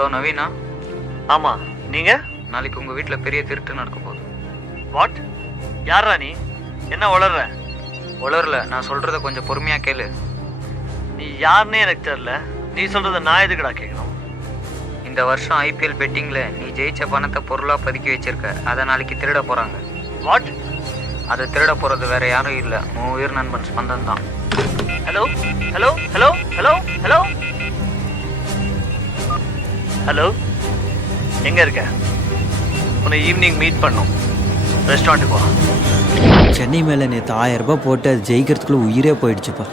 Hello நவீனா. ஆமாம், நீங்கள்? நாளைக்கு உங்கள் வீட்டில் பெரிய திருட்டு நடக்க போகுது. வாட்? யாரா நீ? என்ன வளர்ற? வளரல, நான் சொல்கிறத கொஞ்சம் பொறுமையாக கேளு. நீ யாருன்னே எனக்கு தெரில. நீ சொல்கிறத நான் எதுக்குடா கேட்கணும்? இந்த வருஷம் ஐபிஎல் பெட்டிங்கில் நீ ஜெயிச்ச பணத்தை பொருளாக பதுக்கி வச்சிருக்க. அதை நாளைக்கு திருட போகிறாங்க. வாட்? அதை திருட போகிறது வேற யாரும் இல்லை, உன் உயிர் நண்பன் ஸ்பந்தன் தான். Hello hello hello hello hello hello, எங்கே இருக்க? உன்னை ஈவினிங் மீட் பண்ணோம், ரெஸ்டாரண்ட்டுக்கு வா. சென்னை மேலே நேற்று 1000 ரூபாய் போட்டு அது ஜெயிக்கிறதுக்குள்ளே உயிரே போயிடுச்சுப்பா.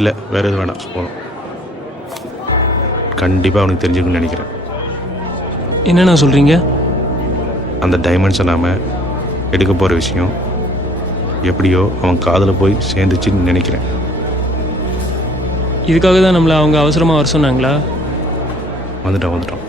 இல்லை, வேறு எதுவும் வேணாம், போகணும். கண்டிப்பாக அவனுக்கு தெரிஞ்சுக்கணும்னு நினைக்கிறேன். என்னண்ணா சொல்கிறீங்க? அந்த டைமண்ட்ஸை நாம் எடுக்க போகிற விஷயம் எப்படியோ அவன் காதில் போய் சேர்ந்துச்சுன்னு நினைக்கிறேன். இதுக்காக தான் நம்மளை அவங்க அவசரமாக வர சொன்னாங்களா? வந்துட்டோம்.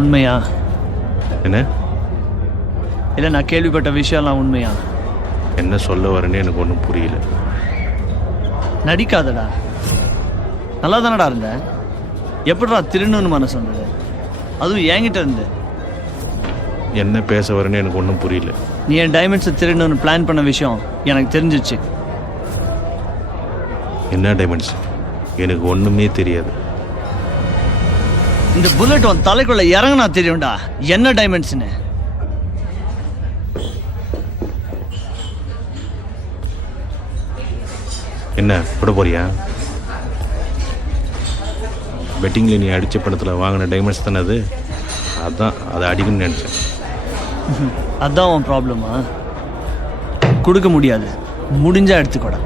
உண்மையா? என்ன? இல்லை, நான் கேள்விப்பட்ட விஷயம்லாம் உண்மையா? என்ன சொல்ல வரேன்னு எனக்கு ஒன்றும் புரியல. நடிக்காதடா, நல்லா தானடா இருந்த. எப்படிடா திருடணும்னு மனசு வந்தது, அதுவும் என்கிட்ட இருந்து? என்ன பேச வரேன்னு எனக்கு ஒன்றும் புரியல. நீ என் டைமண்ட்ஸை திருடணும்னு பிளான் பண்ண விஷயம் எனக்கு தெரிஞ்சிச்சு. என்ன டைமண்ட்ஸ்? எனக்கு ஒன்றுமே தெரியாது. இந்த புல்லட் உன் தலைக்குள்ள இறங்கினா தெரியும்டா என்ன டைமண்ட்ஸ்னு. என்ன விட போறியா? பெட்டிங்கில் நீ அடித்த படத்தில் வாங்கின டைமண்ட்ஸ் தானே அது? அதான் அதை அடிக்கணும்னு நினச்சேன். அதான் உன் ப்ராப்ளமா? கொடுக்க முடியாது, முடிஞ்சா எடுத்துக்கூட.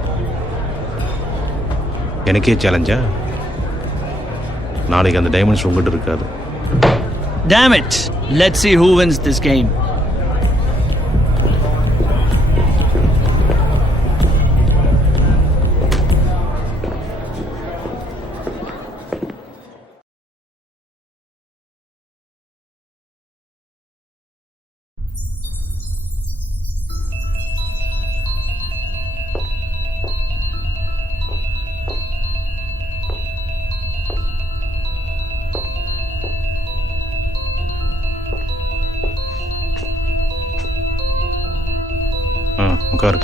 எனக்கே சேலஞ்சா? நாளைக்கு அந்த டைமண்ட்ஸ் உங்ககிட்ட இருக்காது. Damn it! Let's see who wins this game. உட்காரு.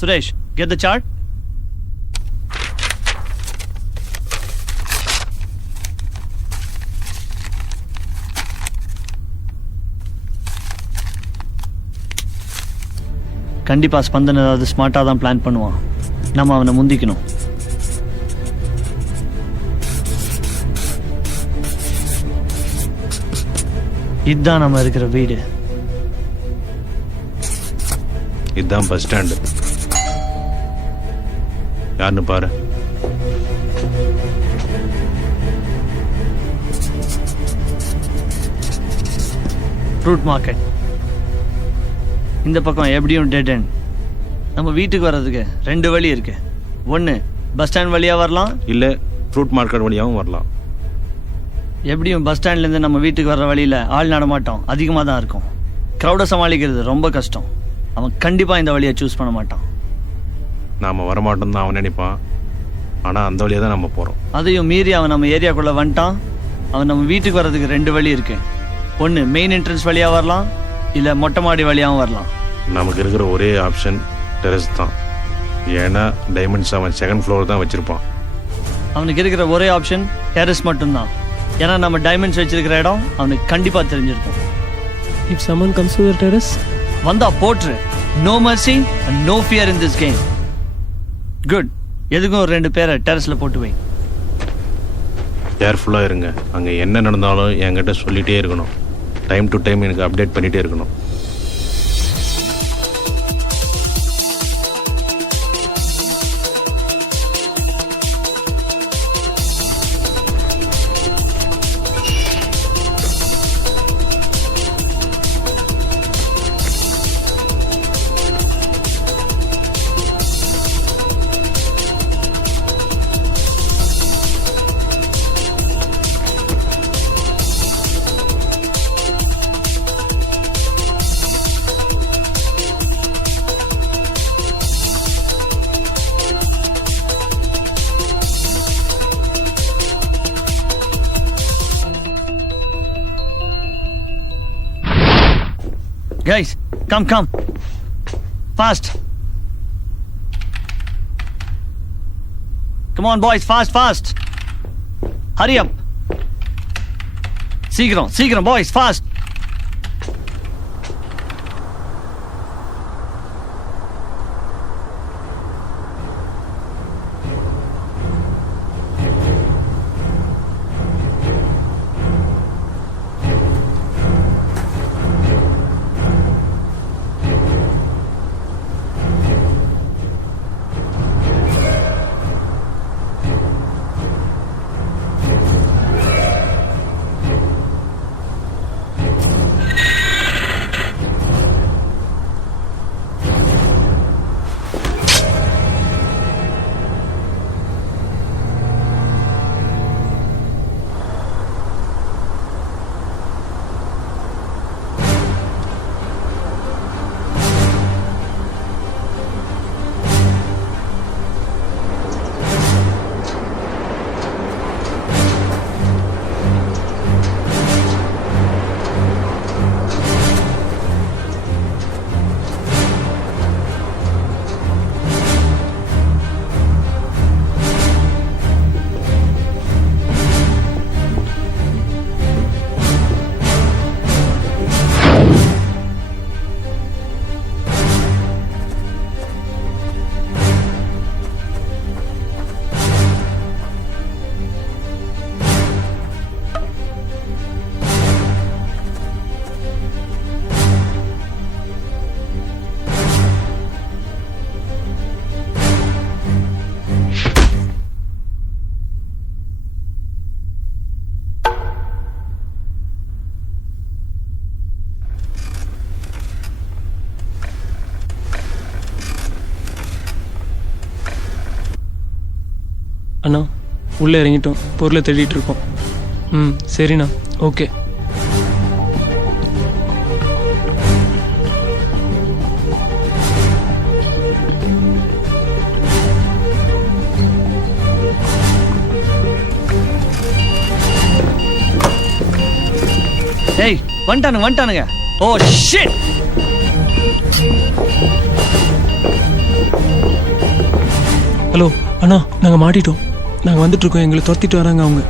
Suresh, get the chart. கண்டிப்பாக ஸ்பந்தன் ஏதாவது ஸ்மார்ட்டாக தான் பிளான் பண்ணுவான். நம்ம அவனை முந்திக்கணும். இதுதான் நம்ம இருக்கிற வீடு. இதுதான் பஸ் ஸ்டாண்டு. யாருன்னு பாரு. Fruit market. இந்த பக்கம் எப்படியும் டெட் எண்ட். நம்ம வீட்டுக்கு வர்றதுக்கு 2 வழி இருக்கு. ஒன்று பஸ் ஸ்டாண்ட் வழியாக வரலாம், இல்லை ஃப்ரூட் மார்க்கெட் வழியாகவும் வரலாம். எப்படியும் பஸ் ஸ்டாண்ட்லேருந்து நம்ம வீட்டுக்கு வர்ற வழியில் ஆள் நடமாட்டம் அதிகமாக தான் இருக்கும். க்ரௌடை சமாளிக்கிறது ரொம்ப கஷ்டம். அவன் கண்டிப்பாக இந்த வழியை சூஸ் பண்ண மாட்டான். நாம் வரமாட்டோம் தான் அவன் நினைப்பான். ஆனால் அந்த வழியாக தான் நம்ம போகிறோம். அதையும் மீறி அவன் நம்ம ஏரியாக்குள்ளே வந்துட்டான். அவன் நம்ம வீட்டுக்கு வர்றதுக்கு 2 வழி இருக்கு. ஒன்று மெயின் என்ட்ரன்ஸ் வழியாக வரலாம், இல்லை மொட்டை மாடி வழியாகவும் வரலாம். நமக்கு இருக்கிற ஒரே ஆப்ஷன் டெரஸ் தான். ஏன்னா டைமண்ட்ஸ் அவன் 2nd ஃப்ளோர் தான் வச்சுருப்பான். அவனுக்கு இருக்கிற ஒரே ஆப்ஷன் டெரஸ் மட்டும்தான். ஏன்னா நம்ம டைமண்ட்ஸ் வச்சிருக்கிற இடம் அவனுக்கு கண்டிப்பாக தெரிஞ்சிருக்கும். If someone comes to the terrace, வந்தா போட்ரு. No mercy and no fear in this game. Good. எதுக்கும் ஒரு 2 பேரை டெரஸில் போட்டு வை. கேர்ஃபுல்லாக இருங்க. அங்கே என்ன நடந்தாலும் என்கிட்ட சொல்லிகிட்டே இருக்கணும். டைம் டு டைம் எனக்கு அப்டேட் பண்ணிகிட்டே இருக்கணும். Guys, come. Fast. Come on, boys, fast. Hurry up. சீக்கிரம், boys, fast. அண்ணா உள்ளே இறங்கிட்டோம், பொருளை தேடிட்டு இருக்கோம். சரிண்ணா, ஓகே. ஏய், வந்துட்டானுங்க. Oh shit. ஹலோ அண்ணா, நாங்கள் மாட்டிட்டோம். நாங்கள் வந்துட்டுருக்கோம், எங்களை துரத்திட்டு வராங்க அவங்க.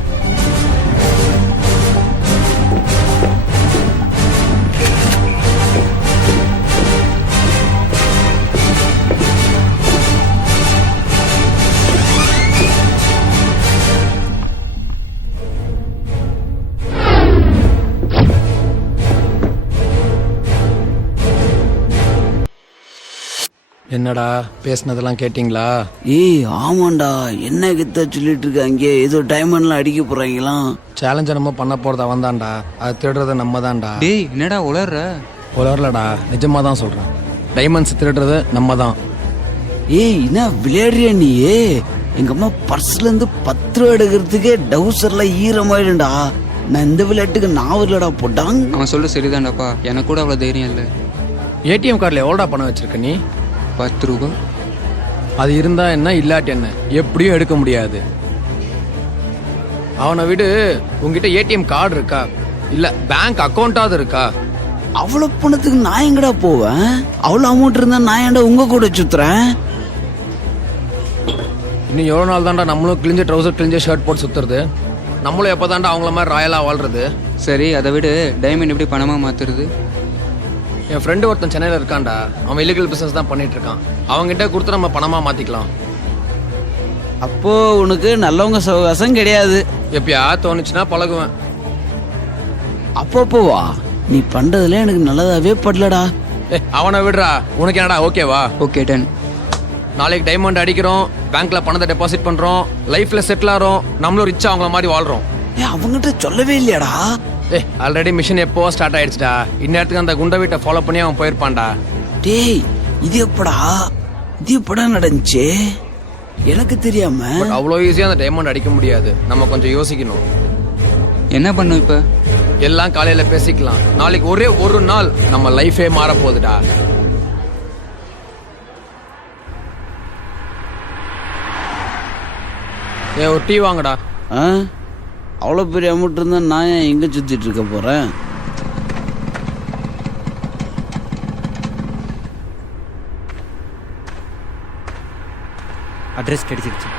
என்னடா பேசுனதெல்லாம் கேட்டிங்களா? ஏய் ஆமாண்டா, என்ன கித்த சொல்லிட்டு இருக்காங்க, ஏதோ டைமண்ட்லாம் அடிக்க போறாங்களாம். சேலஞ்ச நம்ம பண்ண போறதா வந்தான்டா, அது திருடுறது நம்ம தான்டா. டேய் என்னடா உளர்ற? உலர்லடா, நிஜமா தான் சொல்றேன். டைமண்ட்ஸ் திருடுறது நம்ம தான். ஏய் என்ன விளையாடுறியா நீ? எங்க அம்மா பர்ஸ்ல இருந்து 10 ரூபா எடுக்கிறதுக்கே டவுசர்ல ஈரமாயிடும்டா. நான் இந்த விளையாட்டுக்கு நாவலடா போட்டான். அவன் சொல்ல சரிதான்டாப்பா, எனக்கு கூட அவ்வளோ தைரியம் இல்லை. ஏடிஎம் கார்டில் எவ்வளோடா பணம் வச்சிருக்க நீ? 10 ரூபா. அது இருந்தா என்ன, இல்லாட்டி என்ன, எப்படியும் எடுக்க முடியாது. அவனை விடு. உங்ககிட்ட ஏடிஎம் கார்டு இருக்கா? இல்ல பேங்க் அக்கௌண்டாவது இருக்கா? அவ்வளவு பணத்துக்கு நான் எங்கடா போவேன்? அவ்வளவு அமௌண்ட் இருந்தா நான் ஏன்டா உங்க கூட சுத்துறேன்? இன்னும் எவ்வளோ நாள் தான்டா நம்மளும் கிழிஞ்ச ட்ரௌசர் கிழிஞ்ச ஷர்ட் போட்டு சுத்துறது? நம்மளும் எப்போ தான்டா அவங்கள மாதிரி ராயலாக வாழ்றது? சரி, அதை விடு, டைமண்ட் எப்படி பணமாக மாற்றுறது? என் ஃப்ரெண்டு ஒருத்தன் சென்னையில் இருக்கான்டா. அவன் இல்லீகல் பிஸ்னஸ் தான் பண்ணிட்டு இருக்கான். அவங்ககிட்ட கொடுத்து நம்ம பணமாக மாற்றிக்கலாம். அப்போ உனக்கு நல்லவங்க சவகாசம் கிடையாது. எப்பயா தோணுச்சுன்னா பழகுவேன். அப்பப்போவா நீ பண்றதுல எனக்கு நல்லதாவே படலடா. அவனை விடுறா, உனக்கு என்னடா ஓகேவா? Okay done. நாளைக்கு டைமண்ட் அடிக்கிறோம், பேங்க்ல பணத்தை டெபாசிட் பண்றோம், லைஃப்ல செட்டில் ஆகிறோம், நம்மளும் ரிச்சா அவங்கள மாதிரி வாழ்றோம். அவங்ககிட்ட சொல்லவே இல்லையாடா? ஆல்ரெடி மிஷன் எப்போ ஸ்டார்ட் ஆயிடுச்சுடா. இந்நேரத்துக்கு அந்த குண்ட வீட்டை ஃபாலோ பண்ணி அவன் போயிருப்பான்டா. டேய் இது எப்படா நடந்துச்சு? எனக்கு தெரியாம. பட் அவ்வளோ ஈஸியா அந்த டைமண்ட் அடிக்க முடியாது. நம்ம கொஞ்சம் யோசிக்கணும். என்ன பண்ணும் இப்போ? எல்லாம் காலையில பேசிக்கலாம். நாளைக்கு ஒரே ஒரு நாள் நம்ம லைஃபே மாற போகுதுடா. ஒரு டீ வாங்கடா. அவ்வளோ பெரிய அமௌண்ட் இருந்தா நான் ஏன் எங்க சுத்திட்டு இருக்க போறேன்? அட்ரஸ் கிடைச்சிருச்சு.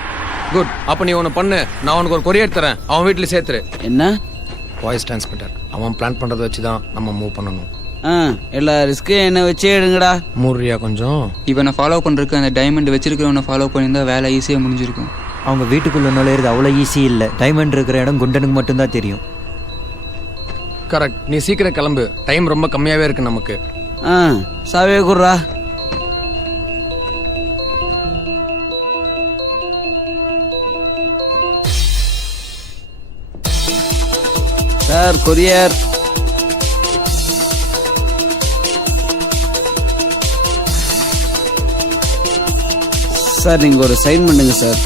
குட். அப்ப நீ ஒன்று பண்ணு, நான் உனக்கு ஒரு கொரியர் தரேன், அவன் வீட்டில் சேர்த்துரு. என்ன? Voice transmitter. அவன் பிளான் பண்றதை வச்சு தான் நம்ம மூவ் பண்ணணும். எல்லா ரிஸ்க்கும் என்ன வச்சே எடுங்கடா. மூர்ரியா கொஞ்சம். இவனை ஃபாலோ பண்ணுறதுக்கு அந்த டைமண்ட் வச்சிருக்கிறவனை ஃபாலோ பண்ணியிருந்தா வேலை ஈஸியாக முடிஞ்சிருக்கும். அவங்க வீட்டுக்குள்ள நுழையிறது அவ்வளோ ஈஸி இல்லை. டைமண்ட் இருக்கிற இடம் குண்டனுக்கு மட்டும்தான் தெரியும். கரெக்ட். நீ சீக்கிரம் கிளம்பு, டைம் ரொம்ப கம்மியாவே இருக்கு நமக்கு. சாவே குர்ரா. Sir courier. சார் நீங்க ஒரு சைன் பண்ணுங்க சார்.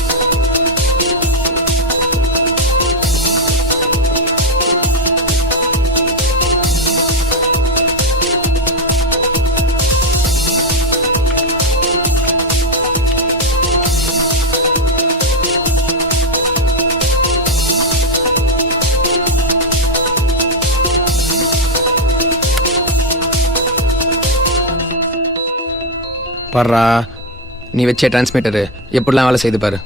பர்றா, நீ வச்ச டிரான்ஸ்மிட்டரு எப்படிலாம் வேலை செய்து பாரு.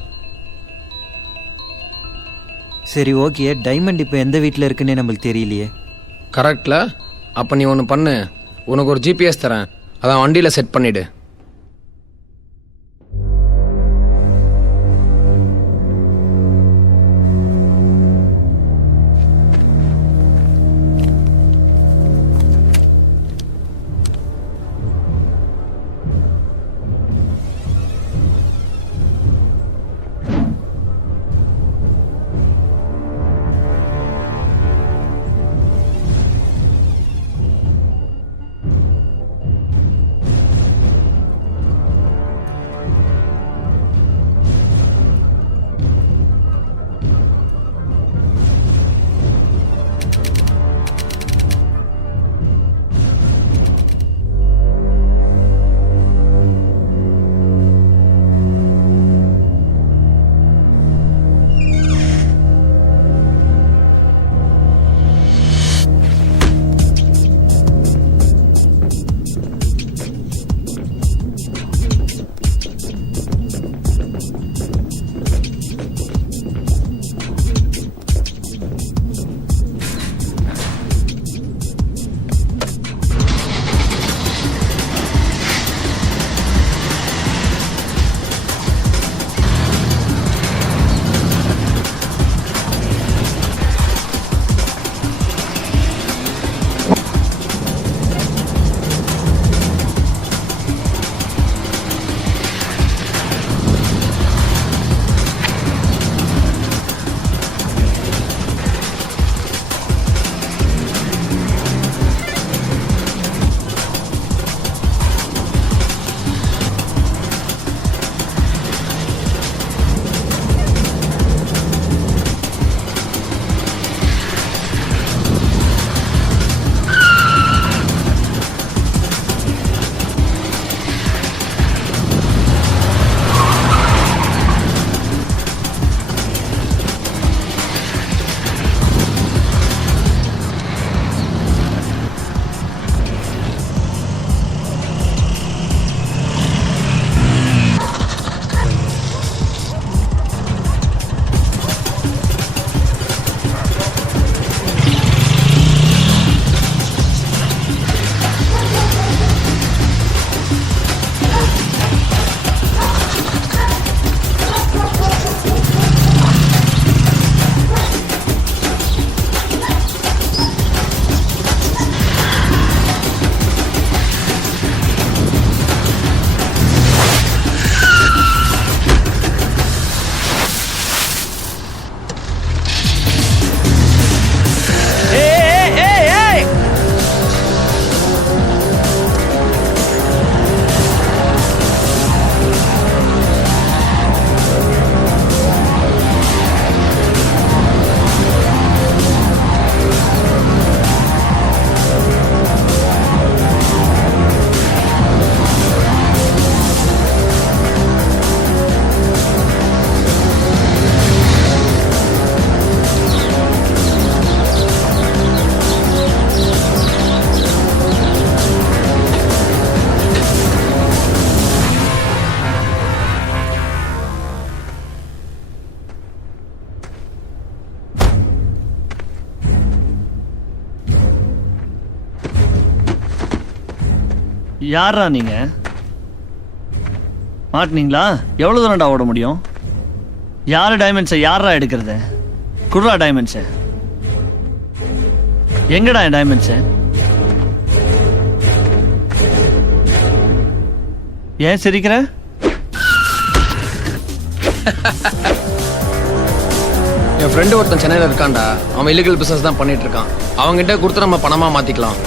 சரி ஓகே, டைமண்ட் இப்போ எந்த வீட்டில் இருக்குன்னே நம்மளுக்கு தெரியலையே. கரெக்ட்ல. அப்போ நீ ஒன்று பண்ணு, உனக்கு ஒரு ஜிபிஎஸ் தரேன், அதான் வண்டியில் செட் பண்ணிவிடு. யாரா நீங்க? மாட்டினீங்களா? எவ்வளோ தூரம்டா ஓட முடியும்? யார் டைமண்ட்ஸை யாரா எடுக்கிறது? குர்ரா டைமண்ட்ஸை. எங்கடா என் டைமண்ட்ஸு? ஏன் சிரிக்கிற? என் ஃப்ரெண்டு ஒருத்தன் சென்னையில் இருக்கான்டா. அவன் இல்லீகல் பிஸ்னஸ் தான் பண்ணிட்டு இருக்கான். அவங்ககிட்ட கொடுத்து நம்ம பணமாக மாற்றிக்கலாம்.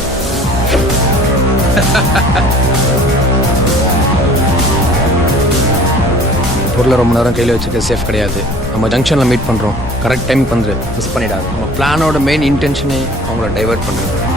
பொருளை ரொம்ப நேரம் கையில் வச்சுக்க சேஃப் கிடையாது. நம்ம ஜங்ஷனில் மீட் பண்ணுறோம். கரெக்ட் டைம் வந்துரு, மிஸ் பண்ணிடாது. நம்ம பிளானோட மெயின் இன்டென்ஷனே அவங்கள டைவர்ட் பண்ணுறது.